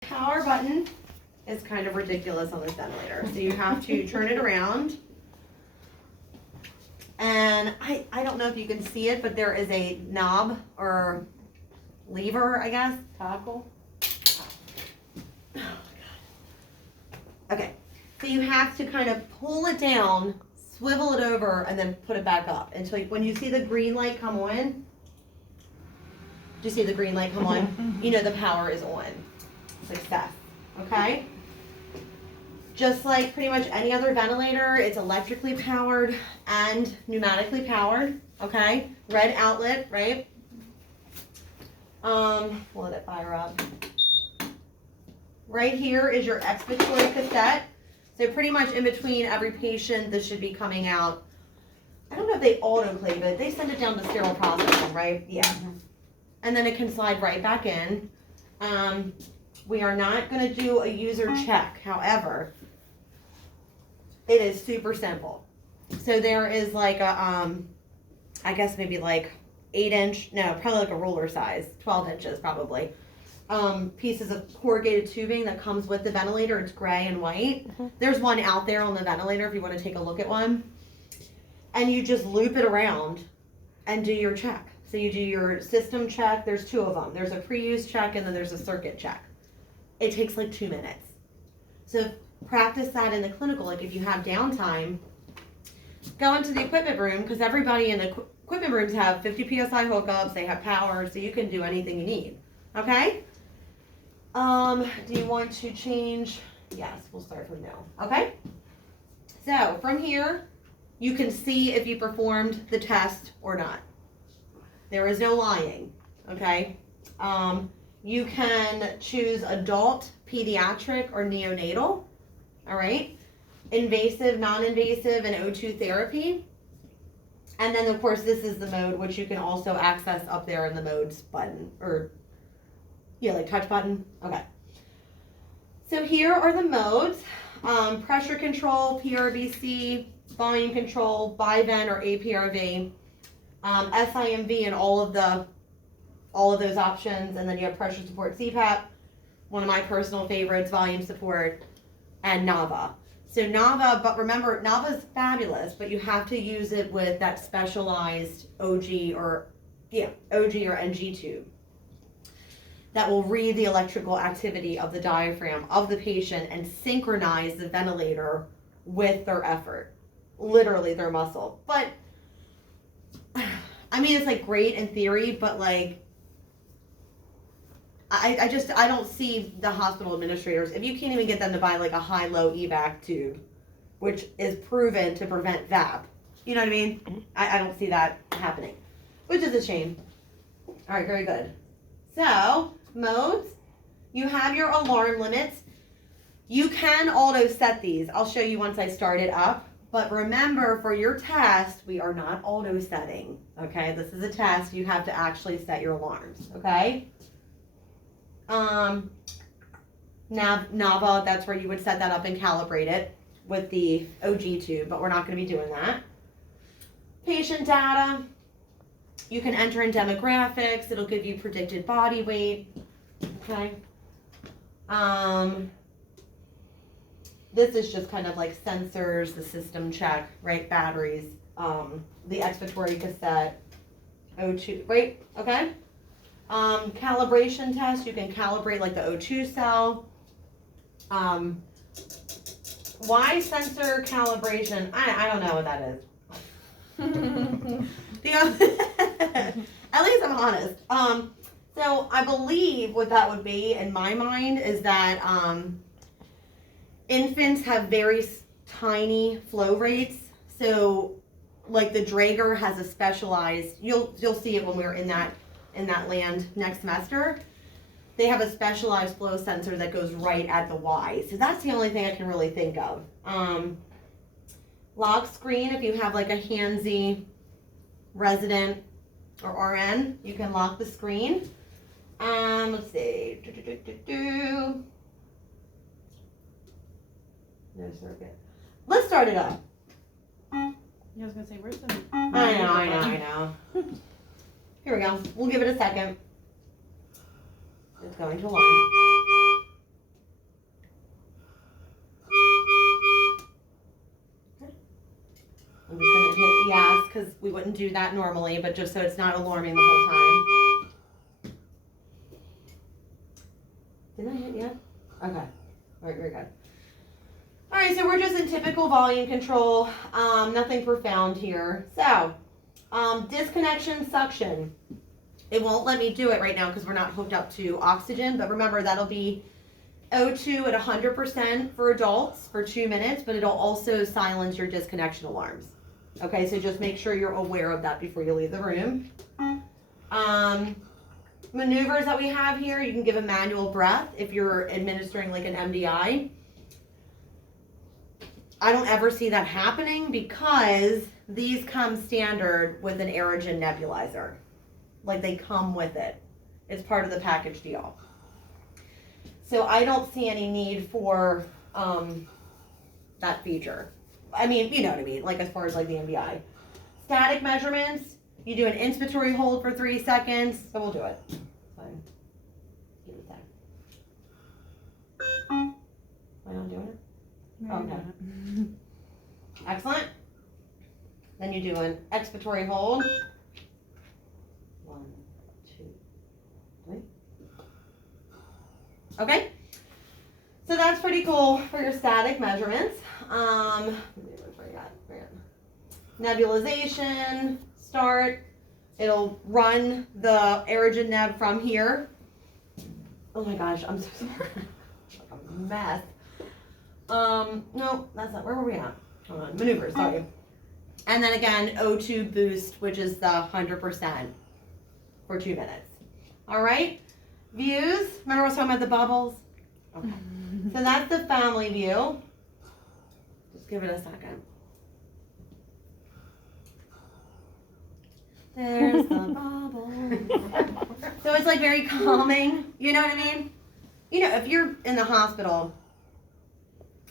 Power button is kind of ridiculous on this ventilator. So you have to turn it around. And I don't know if you can see it, but there is a knob or lever, I guess. Toggle. Oh my God. Okay, so you have to kind of pull it down, swivel it over, and then put it back up until when you see the green light come on. Do you see the green light come on? You know the power is on. Success. Okay? Just like pretty much any other ventilator, it's electrically powered and pneumatically powered. Okay? Red outlet, right? We'll let it fire up. Right here is your expiratory cassette. So pretty much in between every patient, this should be coming out. I don't know if they autoclave it. They send it down to sterile processing, right? Yeah. And then it can slide right back in. We are not going to do a user check. However, it is super simple. So there is like a, I guess maybe like 8-inch, no, probably like a ruler size, 12 inches probably. Pieces of corrugated tubing that comes with the ventilator. It's gray and white. There's one out there on the ventilator if you want to take a look at one. And you just loop it around and do your check. So you do your system check. There's two of them. There's a pre-use check and then there's a circuit check. It takes like 2 minutes. So practice that in the clinical. Like if you have downtime, go into the equipment room because everybody in the equipment rooms have 50 PSI hookups. They have power, so you can do anything you need. Okay? Do you want to change? Yes, we'll start from no. Okay? So from here, you can see if you performed the test or not. There is no lying. Okay? You can choose adult, pediatric, or neonatal. All right? Invasive, non-invasive, and O2 therapy. And then, of course, this is the mode, which you can also access up there in the modes button. Or, yeah, like touch button. Okay. So here are the modes. Pressure control, PRVC, volume control, BiVent or APRV, SIMV, and all of those options. And then you have pressure support CPAP, one of my personal favorites, volume support, and NAVA. So NAVA, but remember, NAVA is fabulous, but you have to use it with that specialized OG or NG tube that will read the electrical activity of the diaphragm of the patient and synchronize the ventilator with their effort, literally their muscle. But I mean, it's like great in theory, but like I don't see the hospital administrators, if you can't even get them to buy like a high-low evac tube, which is proven to prevent VAP. You know what I mean? I don't see that happening, which is a shame. All right, very good. So, modes, you have your alarm limits. You can auto set these. I'll show you once I start it up. But remember, for your test, we are not auto setting. Okay, this is a test. You have to actually set your alarms. Okay. NAVA, that's where you would set that up and calibrate it with the OG tube, but we're not going to be doing that. Patient data, you can enter in demographics. It'll give you predicted body weight. Okay. This is just kind of like sensors, the system check, right? Batteries, the expiratory cassette, O2, right? Okay. Calibration test, you can calibrate like the O2 cell. Why sensor calibration? I don't know what that is. At least I'm honest. So I believe what that would be in my mind is that infants have very tiny flow rates. So like the Draeger has a specialized, you'll see it when we're in that land next semester. They have a specialized flow sensor that goes right at the Y. So that's the only thing I can really think of. Lock screen, if you have like a handsy resident or RN, you can lock the screen. Let's see. No circuit. Let's start it up. I was gonna say, where's the? I know. Here we go. We'll give it a second. It's going to alarm. because we wouldn't do that normally, but just so it's not alarming the whole time. Did I hit yet? Okay. All right, very good. All right, so we're just in typical volume control. Nothing profound here. So, disconnection suction. It won't let me do it right now because we're not hooked up to oxygen, but remember that'll be O2 at 100% for adults for 2 minutes, but it'll also silence your disconnection alarms. Okay, so just make sure you're aware of that before you leave the room. Maneuvers that we have here, you can give a manual breath if you're administering like an MDI. I don't ever see that happening because these come standard with an Aerogen nebulizer. Like they come with it. It's part of the package deal. So I don't see any need for that feature. I mean, you know what I mean, like as far as like the MDI. Static measurements, you do an inspiratory hold for 3 seconds. So we'll do it. Fine. Give it a sec. Am I not doing it? Okay. Excellent. Then you do an expiratory hold. 1, 2, 3. Okay. So that's pretty cool for your static measurements. Nebulization, start. It'll run the Aerogen neb from here. Oh my gosh, I'm so sorry. Like a mess. No, that's not, where were we at? Hold on, maneuvers, sorry. And then again, O2 boost, which is the 100% for 2 minutes. All right, views, remember I was talking about the bubbles? Okay, so that's the family view. Just give it a second. There's the bubble. So it's like very calming, you know what I mean? You know, if you're in the hospital,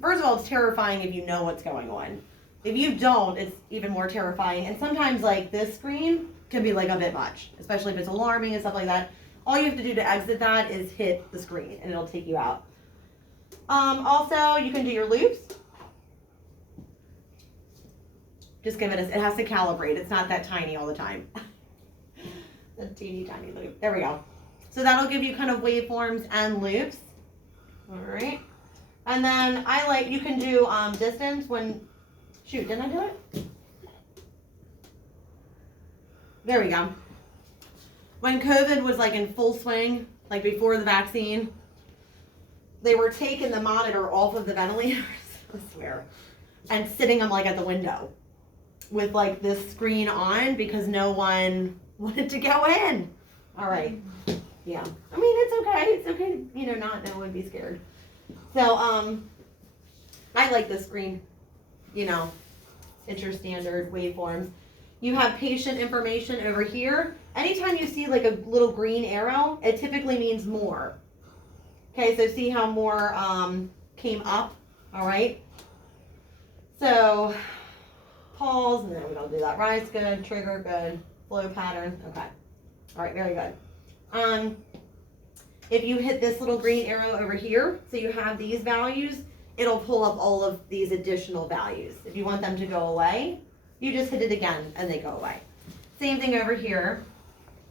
first of all, it's terrifying if you know what's going on. If you don't, it's even more terrifying. And sometimes like this screen can be like a bit much, especially if it's alarming and stuff like that. All you have to do to exit that is hit the screen and it'll take you out. Also, you can do your loops. Just give it it has to calibrate. It's not that tiny all the time. The teeny tiny loop. There we go. So that'll give you kind of waveforms and loops. All right. And then you can do distance when, shoot, didn't I do it? There we go. When COVID was like in full swing, like before the vaccine, they were taking the monitor off of the ventilators, I swear, and sitting them like at the window with like this screen on because no one wanted to go in. All right. Yeah. I mean, it's okay. It's okay to, you know, not know and be scared. So, I like this screen. You know, it's your standard waveforms. You have patient information over here. Anytime you see like a little green arrow, it typically means more. Okay, so see how more came up, all right? So, pause, no, we don't do that. Rise, good. Trigger, good. Flow pattern, okay. All right, very good. If you hit this little green arrow over here, so you have these values, it'll pull up all of these additional values. If you want them to go away, you just hit it again and they go away. Same thing over here.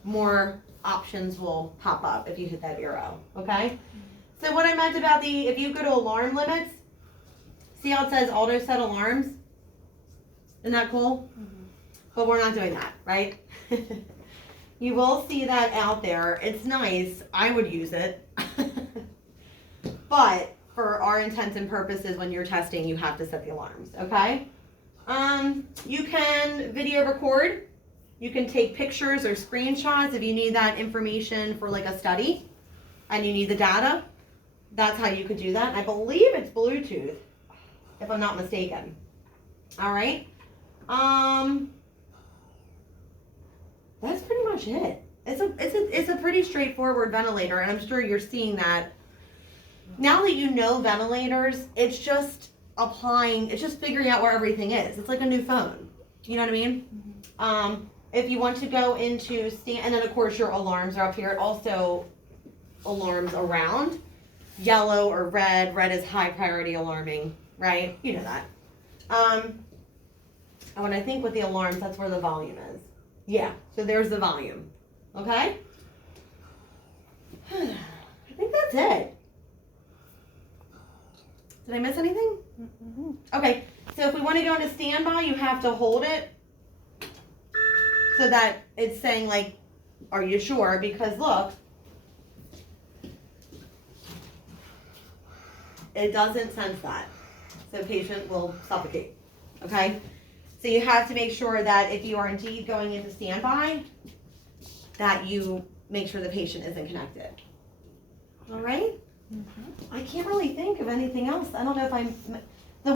More options will pop up if you hit that arrow, okay? So what I meant about if you go to alarm limits, see how it says auto set alarms? Isn't that cool? Mm-hmm. But we're not doing that, right? You will see that out there. It's nice. I would use it. But for our intents and purposes, when you're testing, you have to set the alarms, okay? You can video record. You can take pictures or screenshots if you need that information for like a study and you need the data. That's how you could do that. I believe it's Bluetooth, if I'm not mistaken. All right. That's pretty much it. It's a pretty straightforward ventilator, and I'm sure you're seeing that. Now that you know ventilators, it's just it's just figuring out where everything is. It's like a new phone. You know what I mean? Mm-hmm. If you want to go into and then of course your alarms are up here. It also alarms around. Yellow or red. Red is high priority alarming, right? You know that. Oh, and I think with the alarms, that's where the volume is. Yeah, so there's the volume. Okay? I think that's it. Did I miss anything? Mm-hmm. Okay, so if we want to go into standby, you have to hold it so that it's saying like, are you sure? Because look, it doesn't sense that. So patient will suffocate, okay? So you have to make sure that if you are indeed going into standby, that you make sure the patient isn't connected. All right? Mm-hmm. I can't really think of anything else. I don't know if I'm